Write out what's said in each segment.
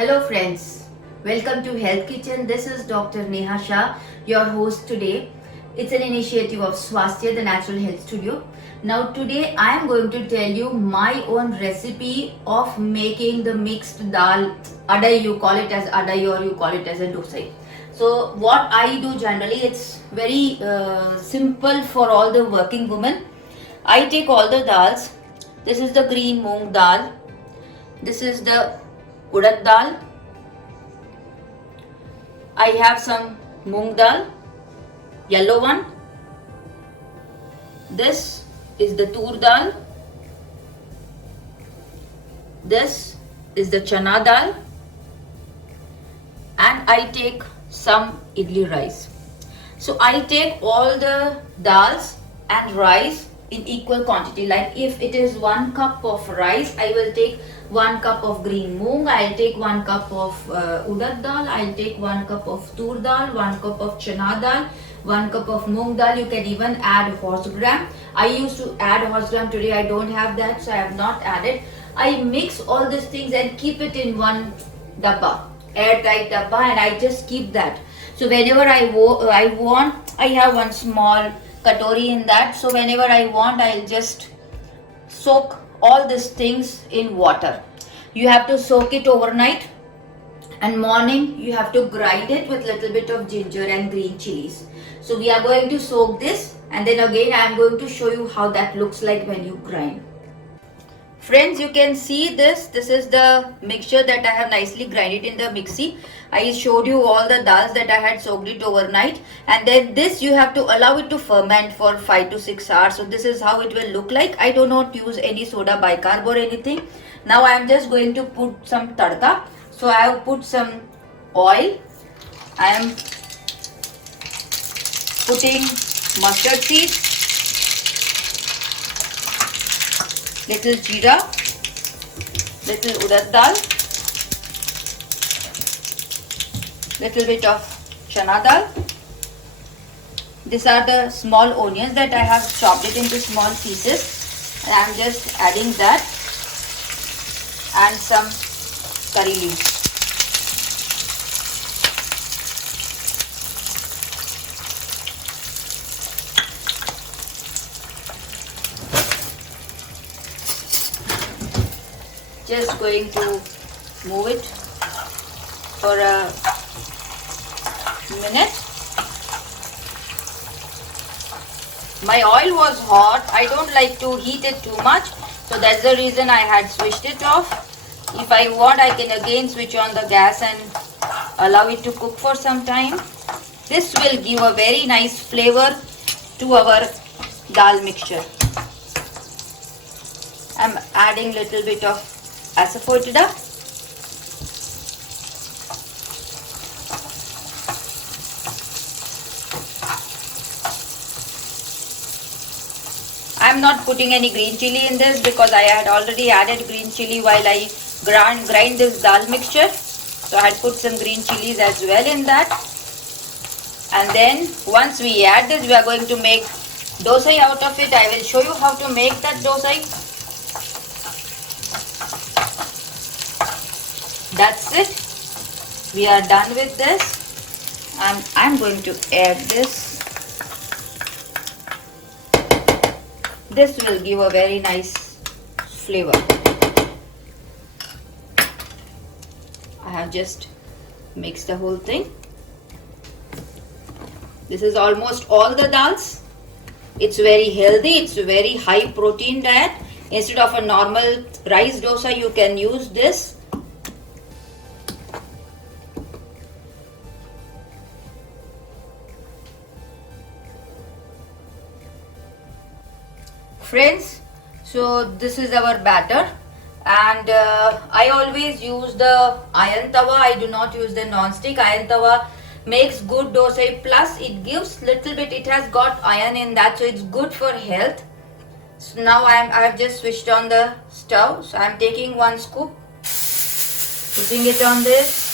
Hello friends, welcome to Health Kitchen. This is Dr. Neha Shah, your host today. It's an initiative of Swasthya, the Natural Health Studio. Now today I am going to tell you my own recipe of making the mixed dal adai. You call it as adai or you call it as a dosai. So what I do generally, it's very simple for all the working women. I take all the dals. This is the green moong dal. This is the urad dal. I have some moong dal, yellow one. This is the tur dal. This is the chana dal. And I take some idli rice. So I take all the dals and rice in equal quantity. Like if it is 1 cup of rice, I will take 1 cup of green moong, I'll take 1 cup of urad dal, I'll take 1 cup of tur dal, 1 cup of chana dal, 1 cup of moong dal. You can even add horse gram. I used to add horse gram, today I don't have that, so I have not added. I mix all these things and keep it in one dabba, airtight dabba, and I just keep that. So whenever I want, I have one small katori in that. So whenever I want, I'll just soak all these things in water. You have to soak it overnight, and morning you have to grind it with little bit of ginger and green chilies. So we are going to soak this, and then again I am going to show you how that looks like when you grind. Friends, you can see this is the mixture that I have nicely grinded in the mixie. I showed you all the dals that I had soaked it overnight, and then this you have to allow it to ferment for 5 to 6 hours. So this is how it will look like. I do not use any soda bicarb or anything. Now I am just going to put some tadka. So I have put some oil. I am putting mustard seeds, little jeera, little urad dal, little bit of chana dal. These are the small onions that I have chopped it into small pieces, and I am just adding that, and some curry leaves. Just going to move it for a minute. My oil was hot. I don't like to heat it too much, so that's the reason I had switched it off. If I want, I can again switch on the gas and allow it to cook for some time. This will give a very nice flavor to our dal mixture. I'm adding little bit of asafoetida. I am not putting any green chili in this because I had already added green chili while I grind this dal mixture. So I had put some green chilies as well in that. And then once we add this, we are going to make dosai out of it. I will show you how to make that dosai. That's it. We are done with this, and I'm going to add this. This will give a very nice flavor. I have just mixed the whole thing. This is almost all the dals. It's very healthy. It's a very high protein diet. Instead of a normal rice dosa, you can use this. Friends, so this is our batter, and I always use the iron tawa. I do not use the non-stick. Iron tawa makes good dosai, plus it gives little bit, it has got iron in that, so it's good for health. So now I have just switched on the stove. So I am taking 1 scoop, putting it on this.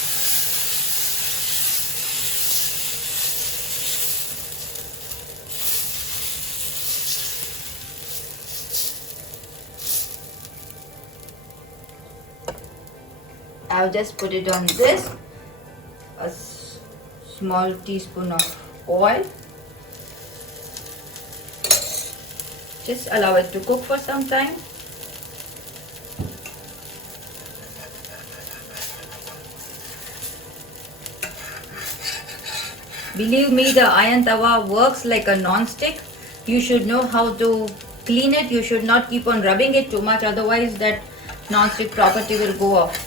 I'll just put it on this, a small teaspoon of oil. Just allow it to cook for some time. Believe me, the iron tawa works like a non-stick. You should know how to clean it. You should not keep on rubbing it too much, otherwise that non-stick property will go off.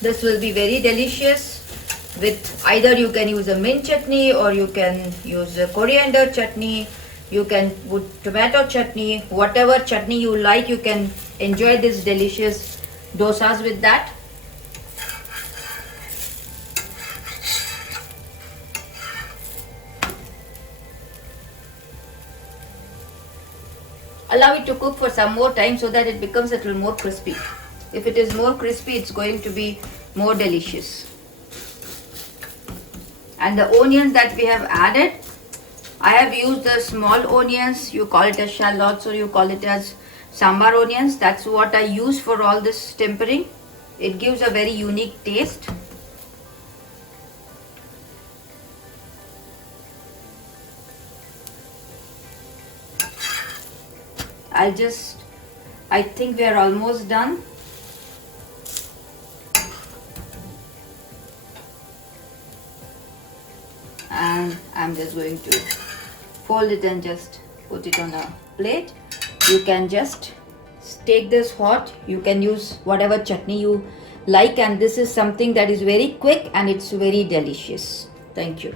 This will be very delicious. With either you can use a mint chutney or you can use a coriander chutney. You can put tomato chutney, whatever chutney you like. You can enjoy this delicious dosas with that. Allow it to cook for some more time so that it becomes a little more crispy. If it is more crispy, it's going to be more delicious. And the onions that we have added, I have used the small onions. You call it as shallots or you call it as sambar onions. That's what I use for all this tempering. It gives a very unique taste. I think we are almost done. And I'm just going to fold it and just put it on a plate. You can just take this hot. You can use whatever chutney you like, and this is something that is very quick and it's very delicious. Thank you.